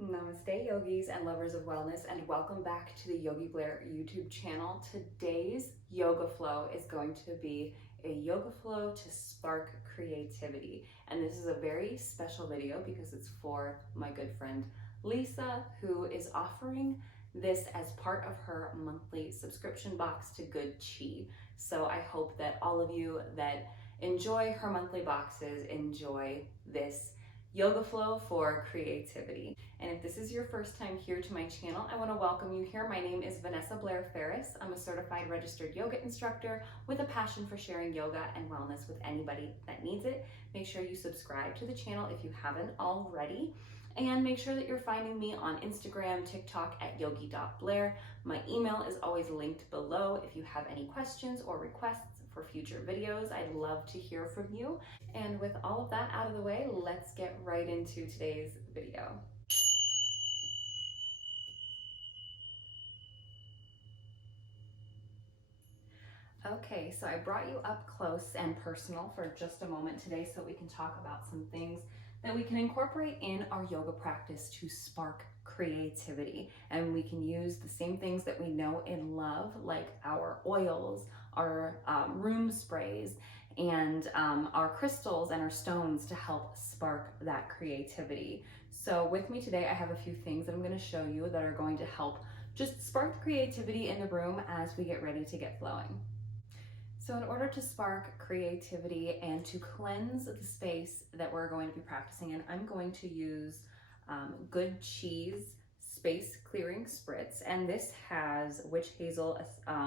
Namaste yogis and lovers of wellness, and welcome back to the Yogi Blair YouTube channel. Today's yoga flow is going to be a yoga flow to spark creativity. And this is a very special video because it's for my good friend Lisa, who is offering this as part of her monthly subscription box to Good Chi. So I hope that all of you that enjoy her monthly boxes enjoy this yoga flow for creativity. And if this is your first time here to my channel, I want to welcome you here. My name is Vanessa Blair Ferris. I'm a certified registered yoga instructor with a passion for sharing yoga and wellness with anybody that needs it. Make sure you subscribe to the channel if you haven't already. And make sure that you're finding me on Instagram, TikTok at yogi.blair. My email is always linked below if you have any questions or requests for future videos. I'd love to hear from you. And with all of that out of the way, let's get right into today's video. Okay, so I brought you up close and personal for just a moment today so we can talk about some things that we can incorporate in our yoga practice to spark creativity. And we can use the same things that we know and love, like our oils, our room sprays, and our crystals and our stones to help spark that creativity. So with me today, I have a few things that I'm going to show you that are going to help just spark the creativity in the room as we get ready to get flowing. So in order to spark creativity and to cleanse the space that we're going to be practicing in, I'm going to use Good Chi's Space Clearing Spritz. And this has witch hazel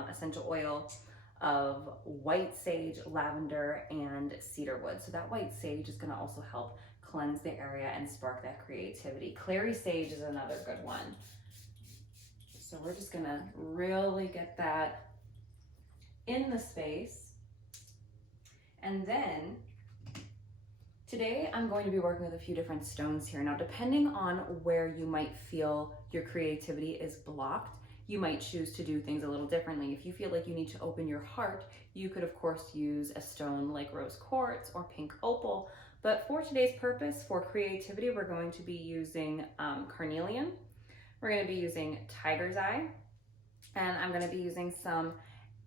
essential oil of white sage, lavender, and cedarwood. So that white sage is going to also help cleanse the area and spark that creativity. Clary sage is another good one. So we're just going to really get that in the space. And then today I'm going to be working with a few different stones here. Now, depending on where you might feel your creativity is blocked, you might choose to do things a little differently. If you feel like you need to open your heart, you could of course use a stone like rose quartz or pink opal. But for today's purpose, for creativity, we're going to be using carnelian. We're going to be using tiger's eye, and I'm going to be using some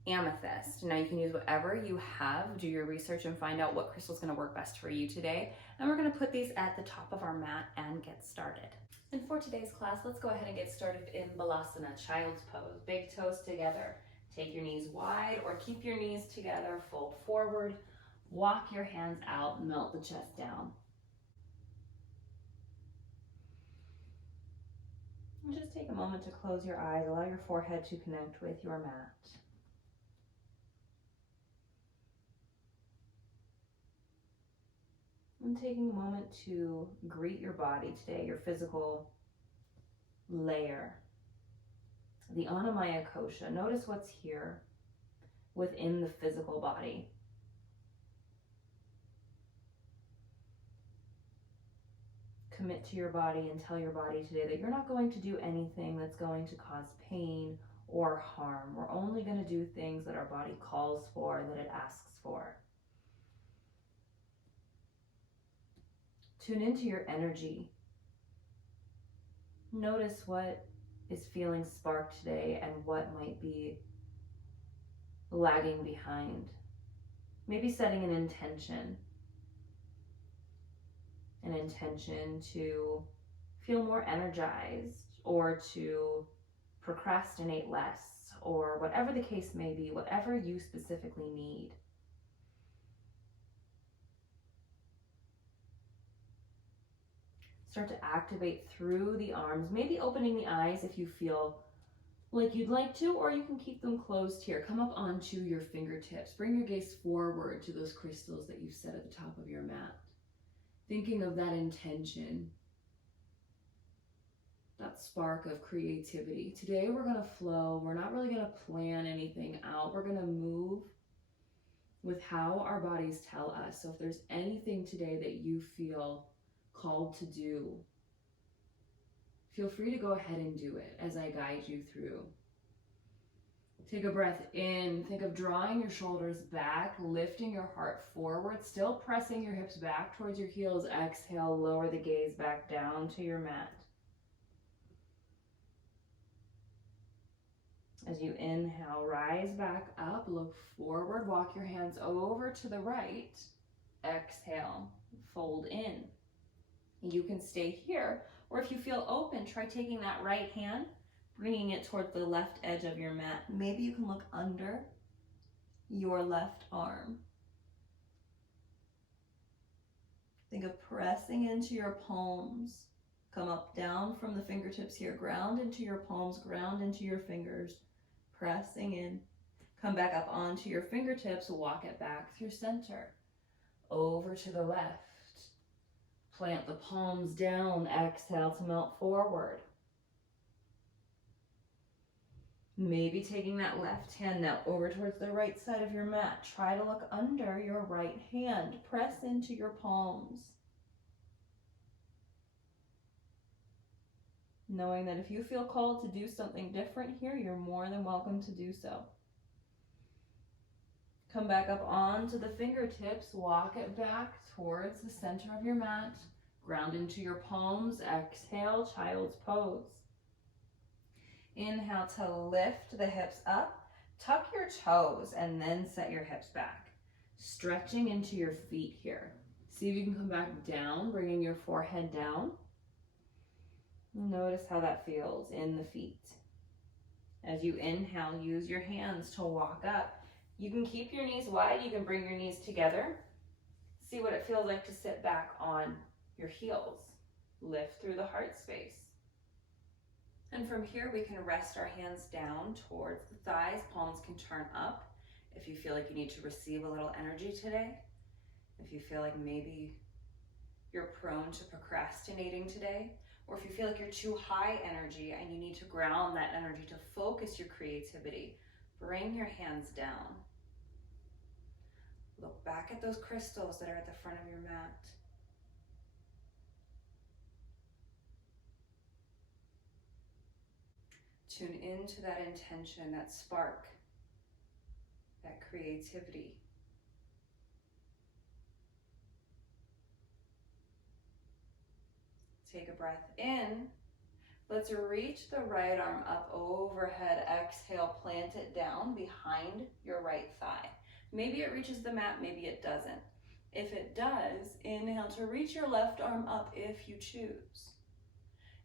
amethyst. Now you can use whatever you have, do your research and find out what crystal is going to work best for you today. And we're going to put these at the top of our mat and get started. And for today's class, let's go ahead and get started in Balasana, child's pose. Big toes together. Take your knees wide or keep your knees together, fold forward, walk your hands out, melt the chest down. And just take a moment to close your eyes, allow your forehead to connect with your mat. And taking a moment to greet your body today, your physical layer, the Annamaya Kosha. Notice what's here within the physical body. Commit to your body and tell your body today that you're not going to do anything that's going to cause pain or harm. We're only going to do things that our body calls for, that it asks for. Tune into your energy. Notice what is feeling sparked today and what might be lagging behind. Maybe setting an intention to feel more energized or to procrastinate less, or whatever the case may be, whatever you specifically need. Start to activate through the arms, maybe opening the eyes if you feel like you'd like to, or you can keep them closed here. Come up onto your fingertips. Bring your gaze forward to those crystals that you've set at the top of your mat. Thinking of that intention, that spark of creativity. Today we're going to flow. We're not really going to plan anything out. We're going to move with how our bodies tell us. So if there's anything today that you feel called to do, feel free to go ahead and do it as I guide you through. Take a breath in. Think of drawing your shoulders back, lifting your heart forward, still pressing your hips back towards your heels. Exhale, lower the gaze back down to your mat. As you inhale, rise back up, look forward, walk your hands over to the right. Exhale, fold in. You can stay here, or if you feel open, try taking that right hand, bringing it toward the left edge of your mat. Maybe you can look under your left arm. Think of pressing into your palms. Come up, down from the fingertips here. Ground into your palms, ground into your fingers. Pressing in. Come back up onto your fingertips, walk it back through center. Over to the left. Plant the palms down, exhale to melt forward. Maybe taking that left hand now over towards the right side of your mat. Try to look under your right hand. Press into your palms. Knowing that if you feel called to do something different here, you're more than welcome to do so. Come back up onto the fingertips, walk it back towards the center of your mat. Ground into your palms, exhale, child's pose. Inhale to lift the hips up, tuck your toes, and then set your hips back. Stretching into your feet here. See if you can come back down, bringing your forehead down. Notice how that feels in the feet. As you inhale, use your hands to walk up. You can keep your knees wide, you can bring your knees together. See what it feels like to sit back on your heels. Lift through the heart space. And from here, we can rest our hands down towards the thighs. Palms can turn up if you feel like you need to receive a little energy today. If you feel like maybe you're prone to procrastinating today, or if you feel like you're too high energy and you need to ground that energy to focus your creativity, bring your hands down. Look back at those crystals that are at the front of your mat. Tune into that intention, that spark, that creativity. Take a breath in. Let's reach the right arm up overhead. Exhale, plant it down behind your right thigh. Maybe it reaches the mat, maybe it doesn't. If it does, inhale to reach your left arm up if you choose.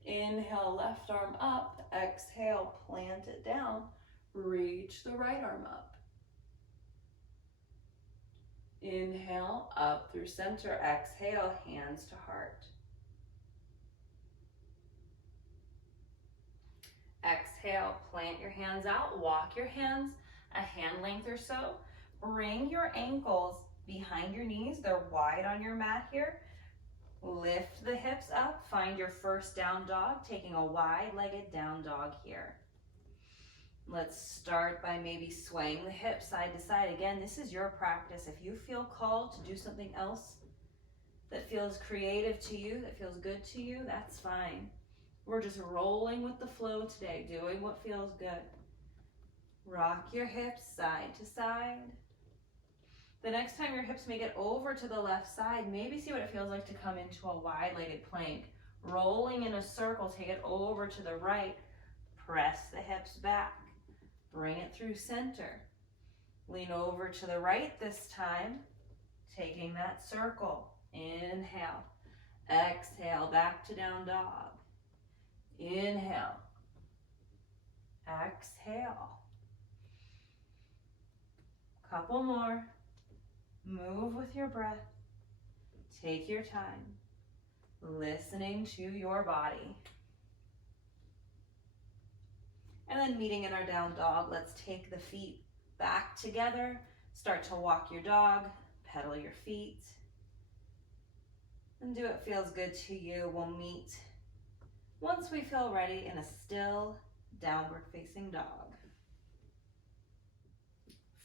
Inhale, left arm up. Exhale, plant it down. Reach the right arm up. Inhale, up through center. Exhale, hands to heart. Exhale, plant your hands out. Walk your hands a hand length or so. Bring your ankles behind your knees. They're wide on your mat here. Lift the hips up, find your first down dog, taking a wide-legged down dog here. Let's start by maybe swaying the hips side to side. Again, this is your practice. If you feel called to do something else that feels creative to you, that feels good to you, that's fine. We're just rolling with the flow today, doing what feels good. Rock your hips side to side. The next time your hips make it over to the left side, maybe see what it feels like to come into a wide-legged plank. Rolling in a circle, take it over to the right. Press the hips back. Bring it through center. Lean over to the right this time, taking that circle. Inhale. Exhale, back to down dog. Inhale. Exhale. Couple more. Move with your breath. Take your time. Listening to your body. And then meeting in our down dog, let's take the feet back together. Start to walk your dog, pedal your feet. And do what feels good to you. We'll meet once we feel ready in a still downward facing dog.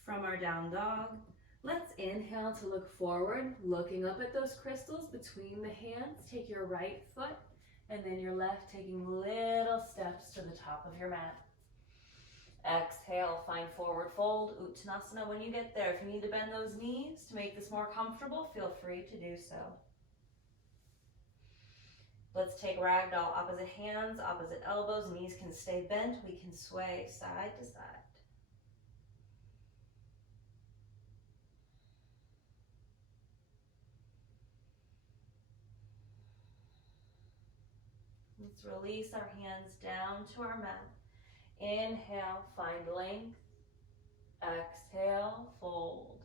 From our down dog, let's inhale to look forward, looking up at those crystals between the hands. Take your right foot and then your left, taking little steps to the top of your mat. Exhale, find forward fold, Uttanasana when you get there. If you need to bend those knees to make this more comfortable, feel free to do so. Let's take ragdoll, opposite hands, opposite elbows, knees can stay bent. We can sway side to side. Let's release our hands down to our mat. Inhale, find length. Exhale, fold.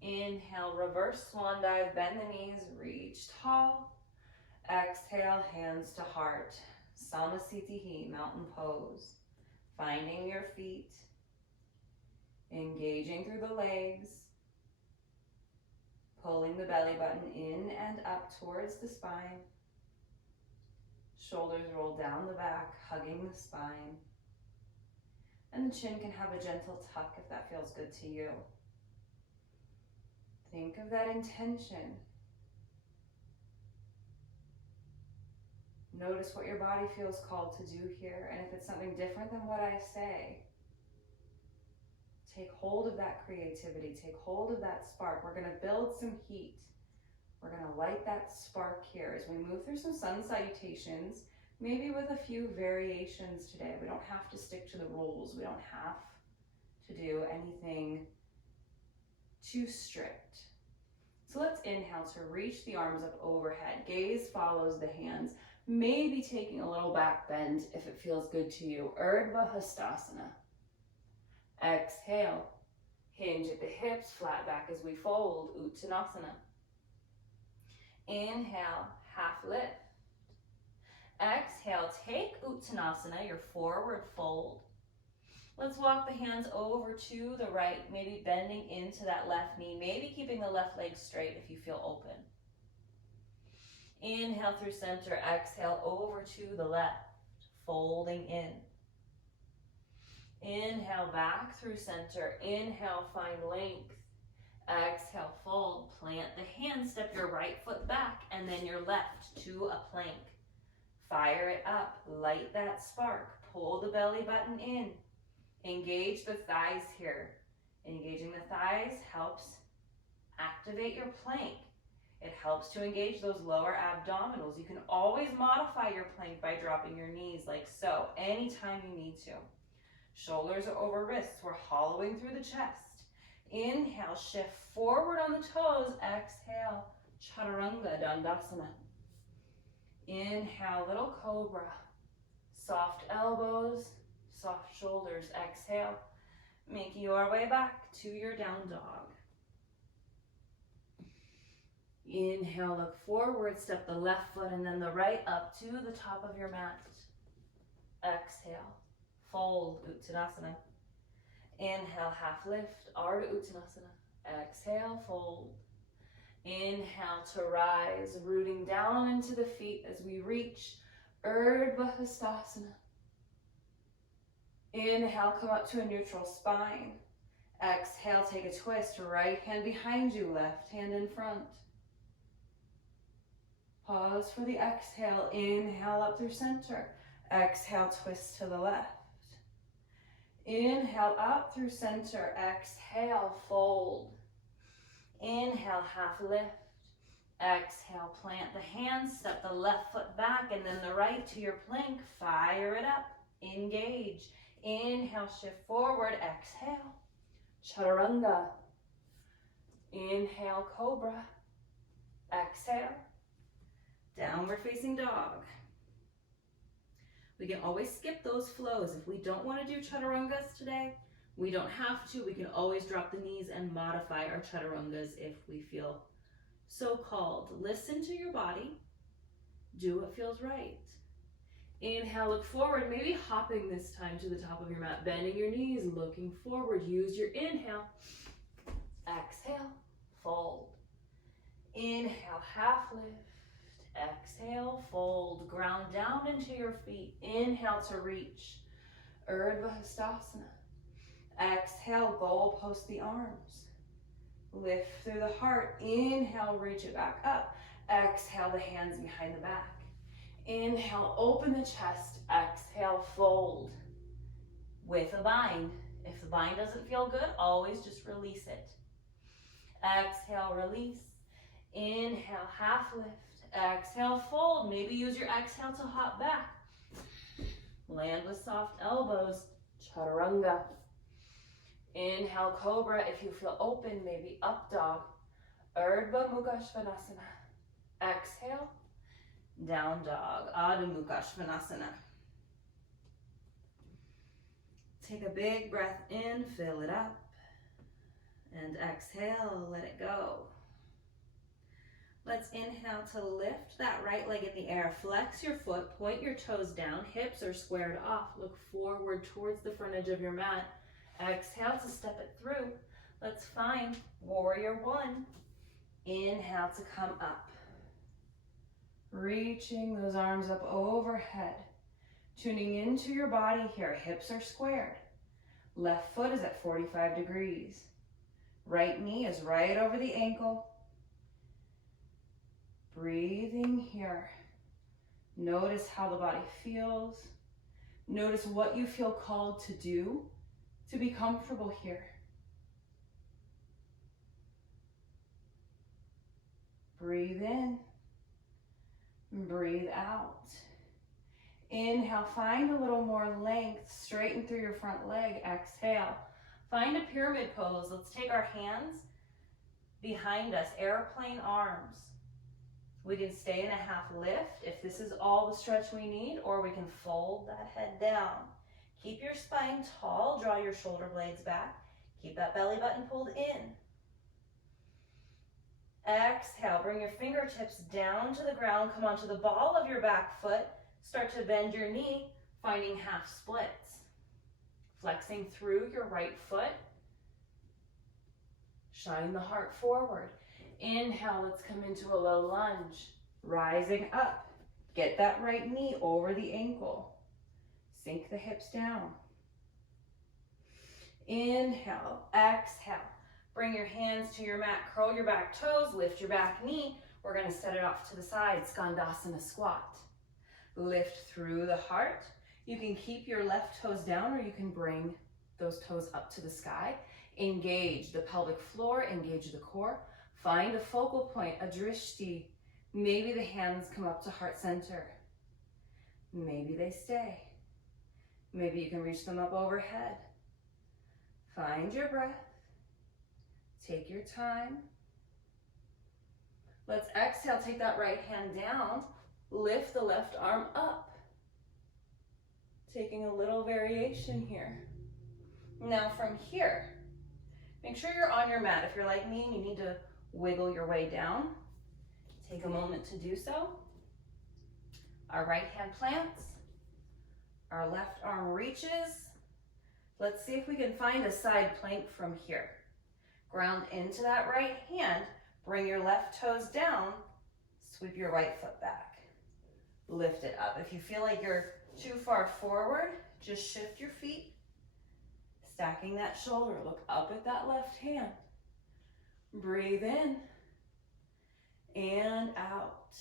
Inhale, reverse swan dive, bend the knees, reach tall. Exhale, hands to heart. Samasthiti, mountain pose. Finding your feet. Engaging through the legs. Pulling the belly button in and up towards the spine. Shoulders roll down the back, hugging the spine. And the chin can have a gentle tuck if that feels good to you. Think of that intention. Notice what your body feels called to do here, and if it's something different than what I say, take hold of that creativity, take hold of that spark. We're going to build some heat. We're going to light that spark here as we move through some sun salutations, maybe with a few variations today. We don't have to stick to the rules. We don't have to do anything too strict. So let's inhale to reach the arms up overhead. Gaze follows the hands, maybe taking a little back bend if it feels good to you. Urdhva Hastasana. Exhale, hinge at the hips, flat back as we fold, Uttanasana. Inhale, half lift. Exhale, take Uttanasana, your forward fold. Let's walk the hands over to the right, maybe bending into that left knee, maybe keeping the left leg straight if you feel open. Inhale through center, exhale over to the left, folding in. Inhale back through center, inhale, find length. Exhale, fold, plant the hand, step your right foot back, and then your left to a plank. Fire it up, light that spark, pull the belly button in. Engage the thighs here. Engaging the thighs helps activate your plank. It helps to engage those lower abdominals. You can always modify your plank by dropping your knees like so, anytime you need to. Shoulders are over wrists. We're hollowing through the chest. Inhale, shift forward on the toes. Exhale, Chaturanga Dandasana. Inhale, little cobra. Soft elbows, soft shoulders. Exhale, make your way back to your down dog. Inhale, look forward, step the left foot and then the right up to the top of your mat. Exhale, fold, Uttanasana. Inhale, half lift, Ardha Uttanasana. Exhale, fold. Inhale to rise, rooting down into the feet as we reach Urdhva Hastasana. Inhale, come up to a neutral spine. Exhale, take a twist, right hand behind you, left hand in front. Pause for the exhale. Inhale up through center. Exhale, twist to the left. Inhale up through center. Exhale, fold. Inhale, half lift. Exhale, plant the hands, step the left foot back and then the right to your plank. Fire it up. Engage. Inhale, shift forward. Exhale, Chaturanga. Inhale, cobra. Exhale, downward facing dog. We can always skip those flows. If we don't want to do Chaturangas today, we don't have to. We can always drop the knees and modify our Chaturangas if we feel so called. Listen to your body. Do what feels right. Inhale, look forward, maybe hopping this time to the top of your mat, bending your knees, looking forward. Use your inhale. Exhale, fold. Inhale, half lift. Exhale, fold. Ground down into your feet. Inhale to reach. Urdhva Hastasana. Exhale, goal post the arms. Lift through the heart. Inhale, reach it back up. Exhale, the hands behind the back. Inhale, open the chest. Exhale, fold. With a bind. If the bind doesn't feel good, always just release it. Exhale, release. Inhale, half lift. Exhale, fold. Maybe use your exhale to hop back. Land with soft elbows, chaturanga. Inhale, cobra. If you feel open, maybe up dog. Urdhva Mukha Svanasana. Exhale, down dog, Adho Mukha Svanasana. Take a big breath in, fill it up. And exhale, let it go. Let's inhale to lift that right leg in the air. Flex your foot, point your toes down, hips are squared off. Look forward towards the front edge of your mat. Exhale to step it through. Let's find warrior one. Inhale to come up. Reaching those arms up overhead. Tuning into your body here. Hips are squared. Left foot is at 45 degrees. Right knee is right over the ankle. Breathing here. Notice how the body feels. Notice what you feel called to do to be comfortable here. Breathe in. Breathe out. Inhale, find a little more length. Straighten through your front leg. Exhale. Find a pyramid pose. Let's take our hands behind us, airplane arms. We can stay in a half lift if this is all the stretch we need, or we can fold that head down. Keep your spine tall, draw your shoulder blades back. Keep that belly button pulled in. Exhale, bring your fingertips down to the ground, come onto the ball of your back foot. Start to bend your knee, finding half splits. Flexing through your right foot. Shine the heart forward. Inhale, let's come into a low lunge. Rising up. Get that right knee over the ankle. Sink the hips down. Inhale, exhale. Bring your hands to your mat, curl your back toes, lift your back knee. We're gonna set it off to the side, Skandasana squat. Lift through the heart. You can keep your left toes down or you can bring those toes up to the sky. Engage the pelvic floor, engage the core. Find a focal point, a drishti. Maybe the hands come up to heart center. Maybe they stay. Maybe you can reach them up overhead. Find your breath. Take your time. Let's exhale, take that right hand down. Lift the left arm up. Taking a little variation here. Now from here, make sure you're on your mat. If you're like me and you need to wiggle your way down, take a moment to do so. Our right hand plants. Our left arm reaches. Let's see if we can find a side plank from here. Ground into that right hand. Bring your left toes down. Sweep your right foot back. Lift it up. If you feel like you're too far forward, just shift your feet. Stacking that shoulder. Look up at that left hand. Breathe in and out.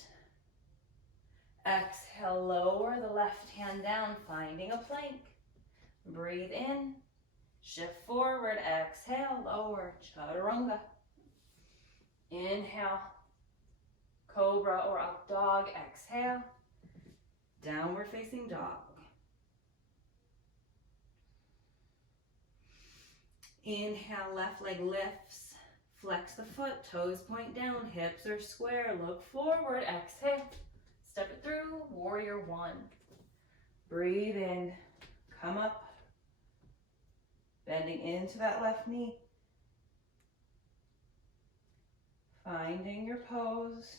Exhale, lower the left hand down, finding a plank. Breathe in, shift forward, exhale, lower, chaturanga. Inhale, cobra or up dog, exhale, downward facing dog. Inhale, left leg lifts, flex the foot, toes point down, hips are square, look forward, exhale, step it through, warrior one. Breathe in, come up, bending into that left knee. Finding your pose,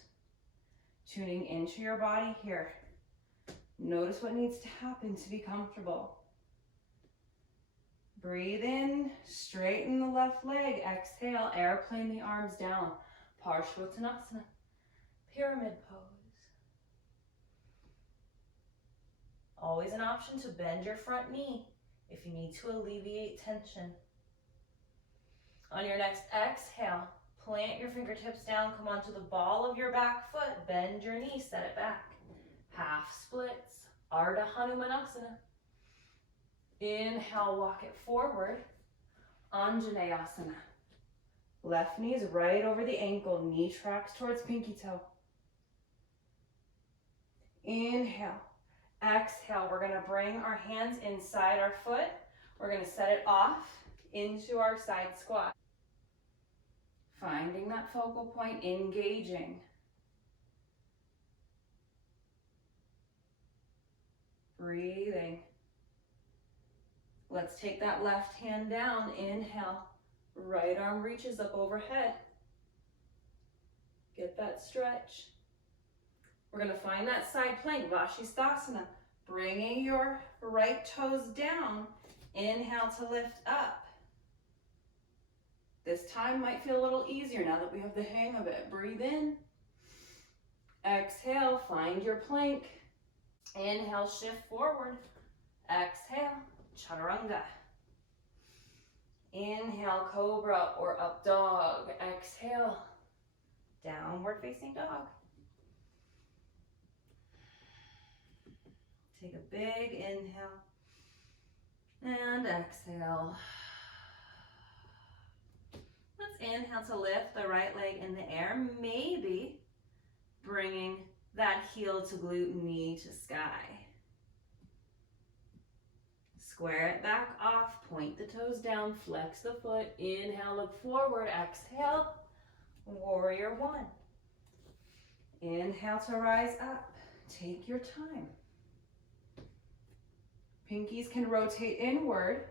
tuning into your body here. Notice what needs to happen to be comfortable. Breathe in, straighten the left leg, exhale, airplane the arms down. Paschimottanasana, pyramid pose. Always an option to bend your front knee if you need to alleviate tension. On your next exhale, plant your fingertips down, come onto the ball of your back foot, bend your knee, set it back. Half splits, Ardha Hanumanasana. Inhale, walk it forward, Anjaneyasana. Left knee is right over the ankle, knee tracks towards pinky toe. Inhale. Exhale. We're going to bring our hands inside our foot. We're going to set it off into our side squat. Finding that focal point, engaging. Breathing. Let's take that left hand down. Inhale. Right arm reaches up overhead. Get that stretch. We're going to find that side plank, Paschimottanasana. Bringing your right toes down. Inhale to lift up. This time might feel a little easier now that we have the hang of it. Breathe in. Exhale, find your plank. Inhale, shift forward. Exhale, chaturanga. Inhale, cobra or up dog. Exhale, downward facing dog. Take a big inhale and exhale. Let's inhale to lift the right leg in the air, maybe bringing that heel to glute, knee to sky. Square it back off, point the toes down, flex the foot, inhale, look forward, exhale, warrior one. Inhale to rise up, take your time. Pinkies can rotate inward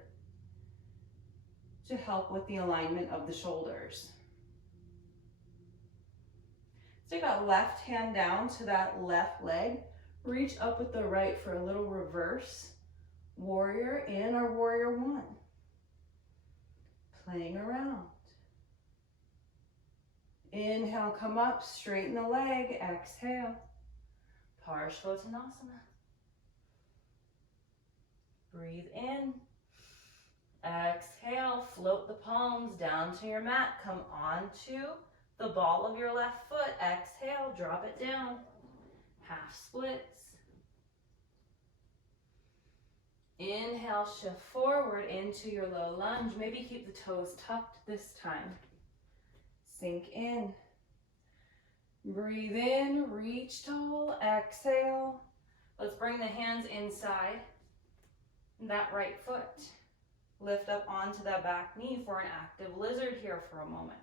to help with the alignment of the shoulders. Take that left hand down to that left leg. Reach up with the right for a little reverse. Warrior in our warrior one. Playing around. Inhale, come up, straighten the leg. Exhale. Paschimottanasana. Breathe in. Exhale, float the palms down to your mat. Come onto the ball of your left foot. Exhale, drop it down. Half splits. Inhale, shift forward into your low lunge. Maybe keep the toes tucked this time. Sink in. Breathe in, reach tall. Exhale. Let's bring the hands inside that right foot. Lift up onto that back knee for an active lizard here for a moment.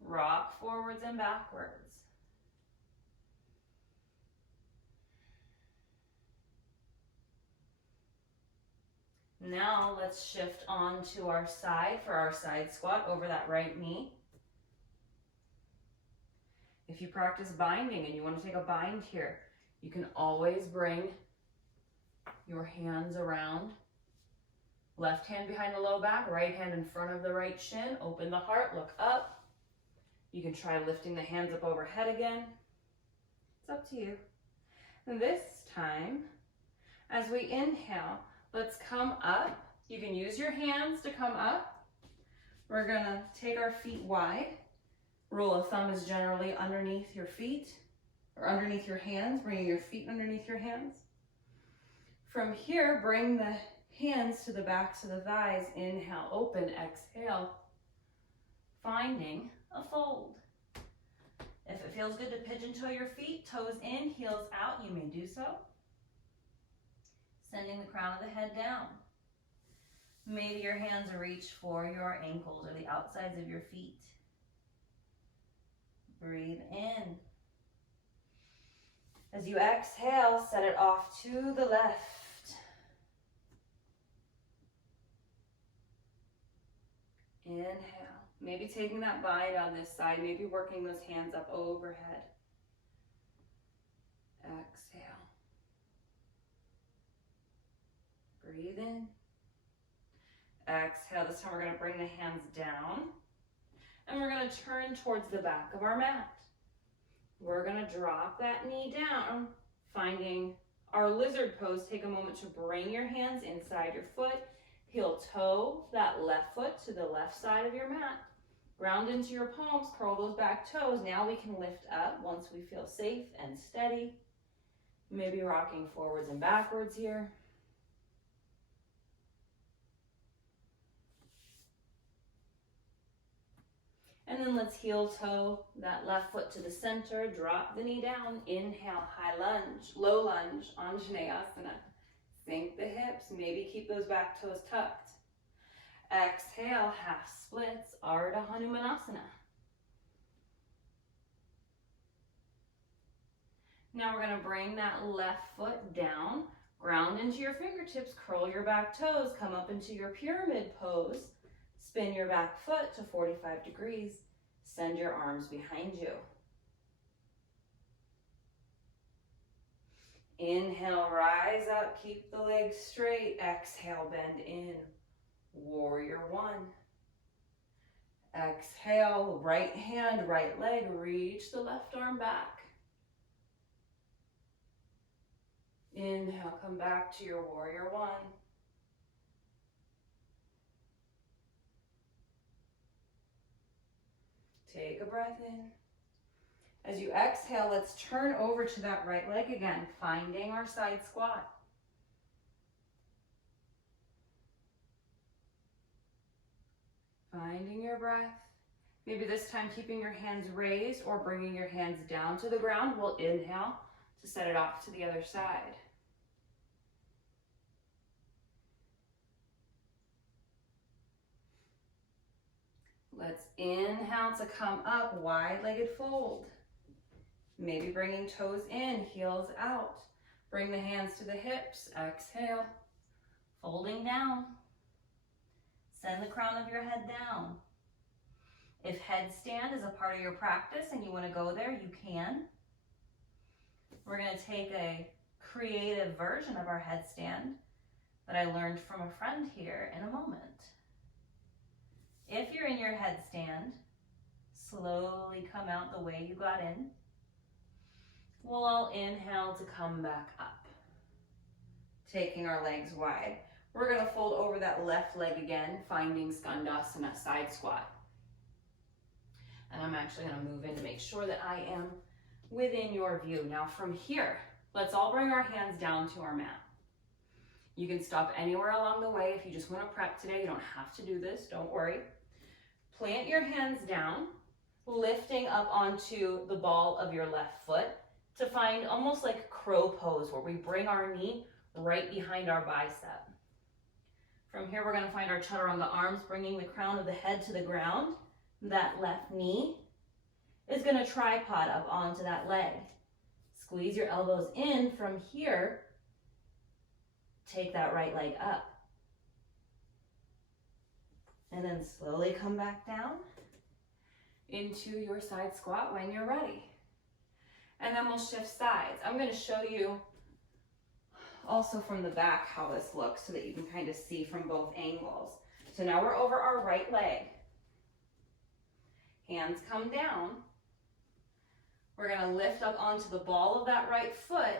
Rock forwards and backwards. Now let's shift on to our side for our side squat over that right knee. If you practice binding and you want to take a bind here, you can always bring your hands around. Left hand behind the low back, right hand in front of the right shin. Open the heart, look up. You can try lifting the hands up overhead again. It's up to you. And this time, as we inhale, let's come up. You can use your hands to come up. We're gonna take our feet wide. Rule of thumb is generally underneath your feet or underneath your hands, bringing your feet underneath your hands. From here, bring the hands to the backs of the thighs. Inhale, open, exhale. Finding a fold. If it feels good to pigeon toe your feet, toes in, heels out, you may do so. Sending the crown of the head down. Maybe your hands reach for your ankles or the outsides of your feet. Breathe in. As you exhale, set it off to the left. Inhale. Maybe taking that bind on this side, maybe working those hands up overhead. Exhale. Breathe in. Exhale. This time we're going to bring the hands down and we're going to turn towards the back of our mat. We're going to drop that knee down, finding our lizard pose. Take a moment to bring your hands inside your foot. Heel toe that left foot to the left side of your mat. Ground into your palms, curl those back toes. Now we can lift up once we feel safe and steady. Maybe rocking forwards and backwards here. And then let's heel toe that left foot to the center, drop the knee down, inhale, high lunge, low lunge, Anjaneyasana. Sink the hips, maybe keep those back toes tucked. Exhale, half splits, Ardha Hanumanasana. Now we're gonna bring that left foot down, ground into your fingertips, curl your back toes, come up into your pyramid pose, spin your back foot to 45 degrees, send your arms behind you. Inhale, rise up, keep the legs straight. Exhale, bend in. Warrior one. Exhale, right hand, right leg, reach the left arm back. Inhale, come back to your warrior one. Take a breath in. As you exhale, let's turn over to that right leg again, finding our side squat. Finding your breath. Maybe this time keeping your hands raised or bringing your hands down to the ground. We'll inhale to set it off to the other side. Let's inhale to come up, wide-legged fold. Maybe bringing toes in, heels out. Bring the hands to the hips, exhale. Folding down. Send the crown of your head down. If headstand is a part of your practice and you want to go there, you can. We're going to take a creative version of our headstand that I learned from a friend here in a moment. If you're in your headstand, slowly come out the way you got in. We'll all inhale to come back up. Taking our legs wide. We're going to fold over that left leg again, finding Skandasana, side squat. And I'm actually going to move in to make sure that I am within your view. Now from here, let's all bring our hands down to our mat. You can stop anywhere along the way if you just want to prep today. You don't have to do this, don't worry. Plant your hands down, lifting up onto the ball of your left foot to find almost like crow pose where we bring our knee right behind our bicep. From here, we're going to find our chaturanga arms, bringing the crown of the head to the ground. That left knee is going to tripod up onto that leg. Squeeze your elbows in. From here, take that right leg up. And then slowly come back down into your side squat when you're ready. And then we'll shift sides. I'm going to show you also from the back how this looks so that you can kind of see from both angles. So now we're over our right leg. Hands come down. We're going to lift up onto the ball of that right foot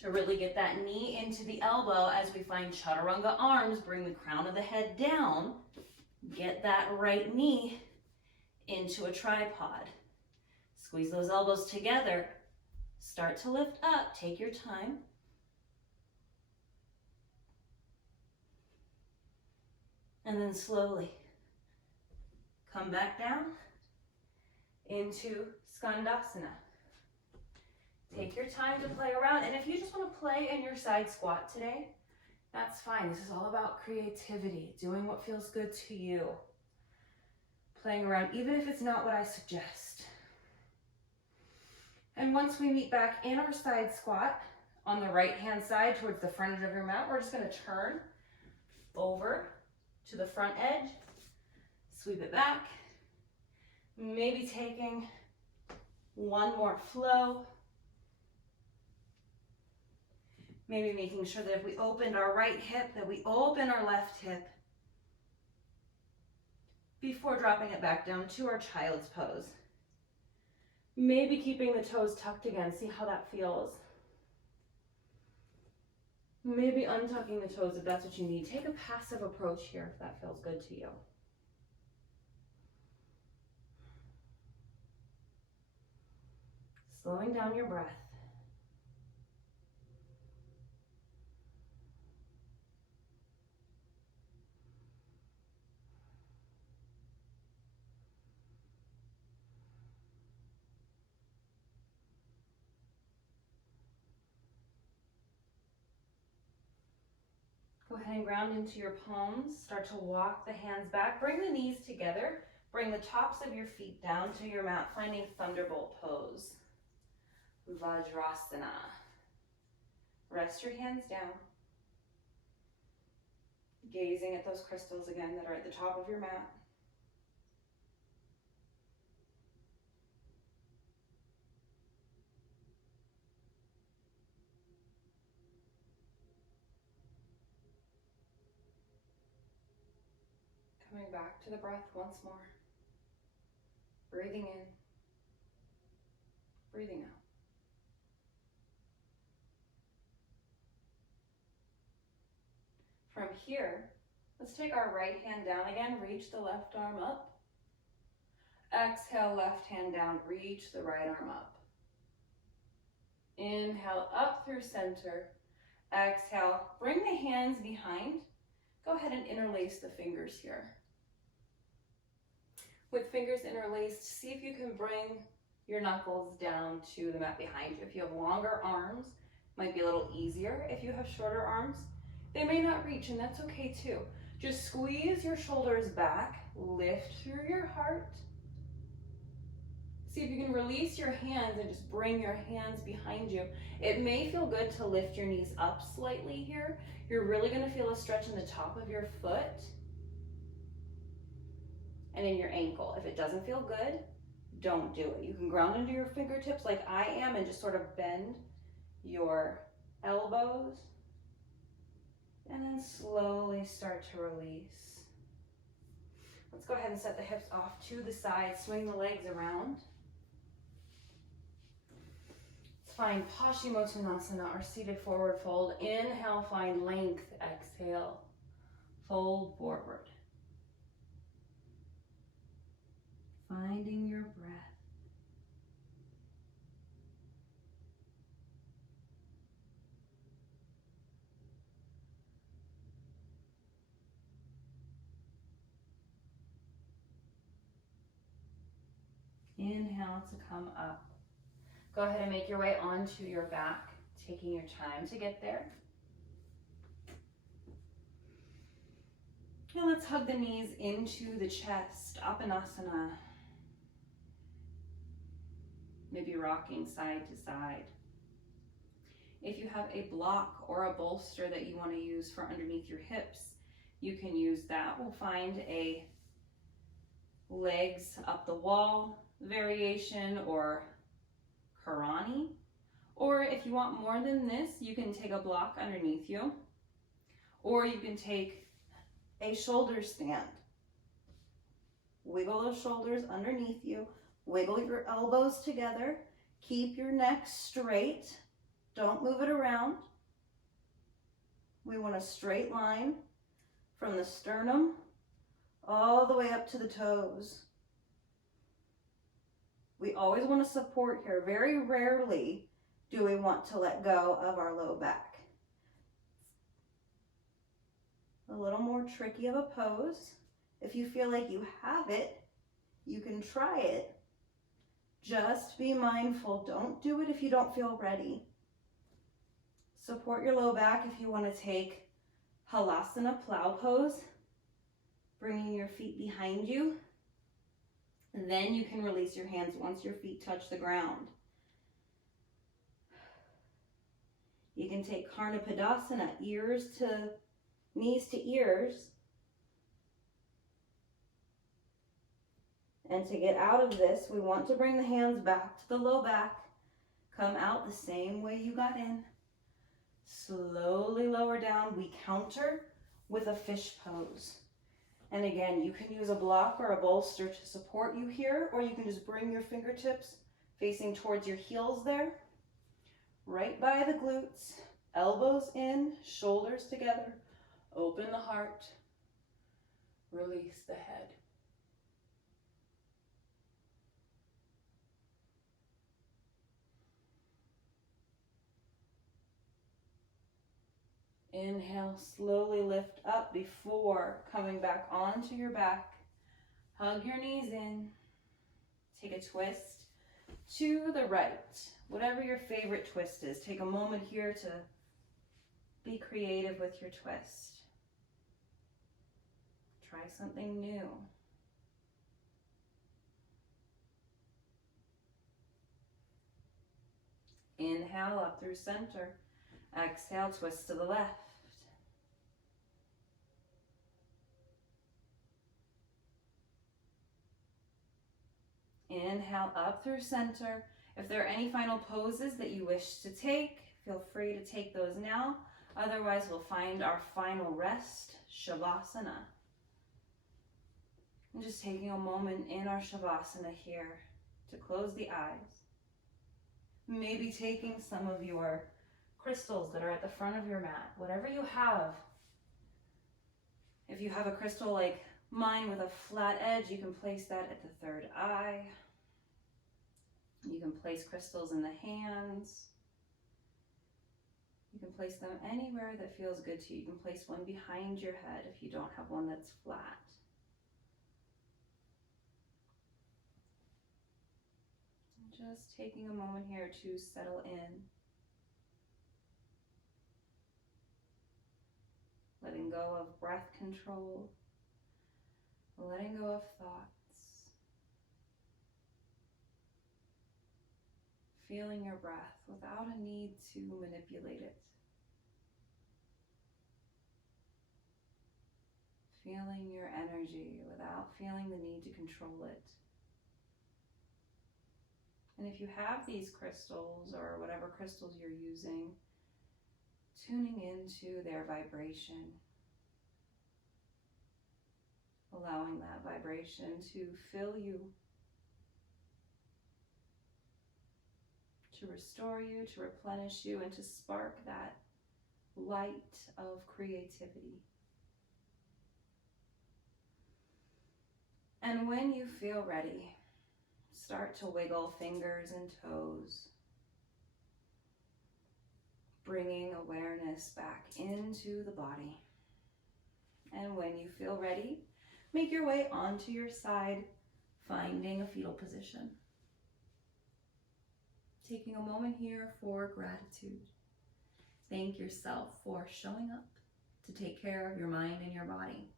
to really get that knee into the elbow as we find chaturanga arms. Bring the crown of the head down. Get that right knee into a tripod. Squeeze those elbows together. Start to lift up. Take your time. And then slowly come back down into Skandasana. Take your time to play around. And if you just want to play in your side squat today, that's fine. This is all about creativity, doing what feels good to you. Playing around, even if it's not what I suggest. And once we meet back in our side squat, on the right hand side towards the front edge of your mat, we're just going to turn over to the front edge, sweep it back, maybe taking one more flow, maybe making sure that if we opened our right hip, that we open our left hip before dropping it back down to our child's pose. Maybe keeping the toes tucked again, see how that feels. Maybe untucking the toes if that's what you need. Take a passive approach here if that feels good to you. Slowing down your breath. Go ahead and ground into your palms. Start to walk the hands back. Bring the knees together. Bring the tops of your feet down to your mat, finding thunderbolt pose. Vajrasana. Rest your hands down. Gazing at those crystals again that are at the top of your mat. Coming back to the breath once more. Breathing in, breathing out. From here, let's take our right hand down again, reach the left arm up. Exhale, left hand down, reach the right arm up. Inhale, up through center. Exhale, bring the hands behind. Go ahead and interlace the fingers here. With fingers interlaced, see if you can bring your knuckles down to the mat behind you. If you have longer arms, it might be a little easier. If you have shorter arms, they may not reach, and that's okay too. Just squeeze your shoulders back, lift through your heart. See if you can release your hands and just bring your hands behind you. It may feel good to lift your knees up slightly here. You're really gonna feel a stretch in the top of your foot and in your ankle. If it doesn't feel good, don't do it. You can ground into your fingertips like I am and just sort of bend your elbows and then slowly start to release. Let's go ahead and set the hips off to the side, swing the legs around. Let's find Paschimottanasana, or seated forward fold. Inhale, find length. Exhale, fold forward. Finding your breath. Inhale to come up. Go ahead and make your way onto your back, taking your time to get there. And let's hug the knees into the chest, Appanasana. Maybe rocking side to side. If you have a block or a bolster that you want to use for underneath your hips, you can use that. We'll find a legs up the wall variation or Karani. Or if you want more than this, you can take a block underneath you. Or you can take a shoulder stand. Wiggle those shoulders underneath you. Wiggle your elbows together. Keep your neck straight. Don't move it around. We want a straight line from the sternum all the way up to the toes. We always want to support here. Very rarely do we want to let go of our low back. A little more tricky of a pose. If you feel like you have it, you can try it. Just be mindful. Don't do it if you don't feel ready. Support your low back if you want to take Halasana plow pose, bringing your feet behind you. And then you can release your hands once your feet touch the ground. You can take Karnapadasana, knees to ears. And to get out of this, we want to bring the hands back to the low back. Come out the same way you got in. Slowly lower down. We counter with a fish pose. And again, you can use a block or a bolster to support you here, or you can just bring your fingertips facing towards your heels there. Right by the glutes, elbows in, shoulders together. Open the heart, release the head. Inhale, slowly lift up before coming back onto your back. Hug your knees in. Take a twist to the right. Whatever your favorite twist is, take a moment here to be creative with your twist. Try something new. Inhale up through center. Exhale, twist to the left. Inhale up through center. If there are any final poses that you wish to take, feel free to take those now. Otherwise, we'll find our final rest, Shavasana. And just taking a moment in our Shavasana here to close the eyes. Maybe taking some of your crystals that are at the front of your mat, whatever you have. If you have a crystal like mine with a flat edge, you can place that at the third eye. You can place crystals in the hands. You can place them anywhere that feels good to you. You can place one behind your head if you don't have one that's flat. Just taking a moment here to settle in. Letting go of breath control. Letting go of thoughts. Feeling your breath without a need to manipulate it. Feeling your energy without feeling the need to control it. And if you have these crystals or whatever crystals you're using, tuning into their vibration. Allowing that vibration to fill you, to restore you, to replenish you, and to spark that light of creativity. And when you feel ready, start to wiggle fingers and toes, bringing awareness back into the body. And when you feel ready, make your way onto your side, finding a fetal position. Taking a moment here for gratitude. Thank yourself for showing up to take care of your mind and your body.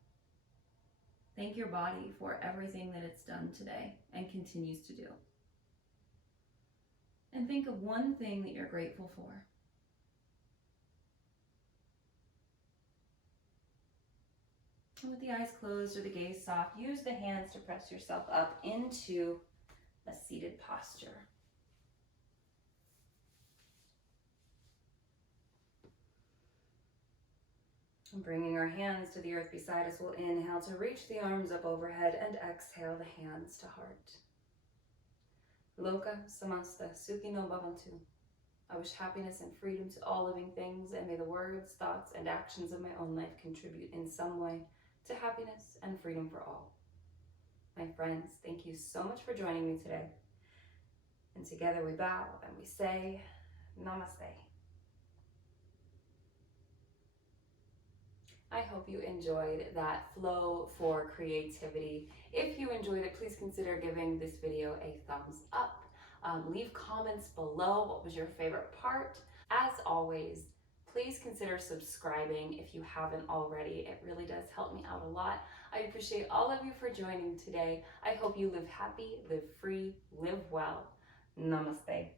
Thank your body for everything that it's done today and continues to do. And think of one thing that you're grateful for. And with the eyes closed or the gaze soft, use the hands to press yourself up into a seated posture. And bringing our hands to the earth beside us, we'll inhale to reach the arms up overhead and exhale the hands to heart. Loka samasta sukhino bhavantu. I wish happiness and freedom to all living things, and may the words, thoughts, and actions of my own life contribute in some way to happiness and freedom for all. My friends, thank you so much for joining me today. And together we bow and we say, Namaste. I hope you enjoyed that flow for creativity. If you enjoyed it, please consider giving this video a thumbs up. Leave comments below. What was your favorite part? As always, please consider subscribing if you haven't already. It really does help me out a lot. I appreciate all of you for joining today. I hope you live happy, live free, live well. Namaste.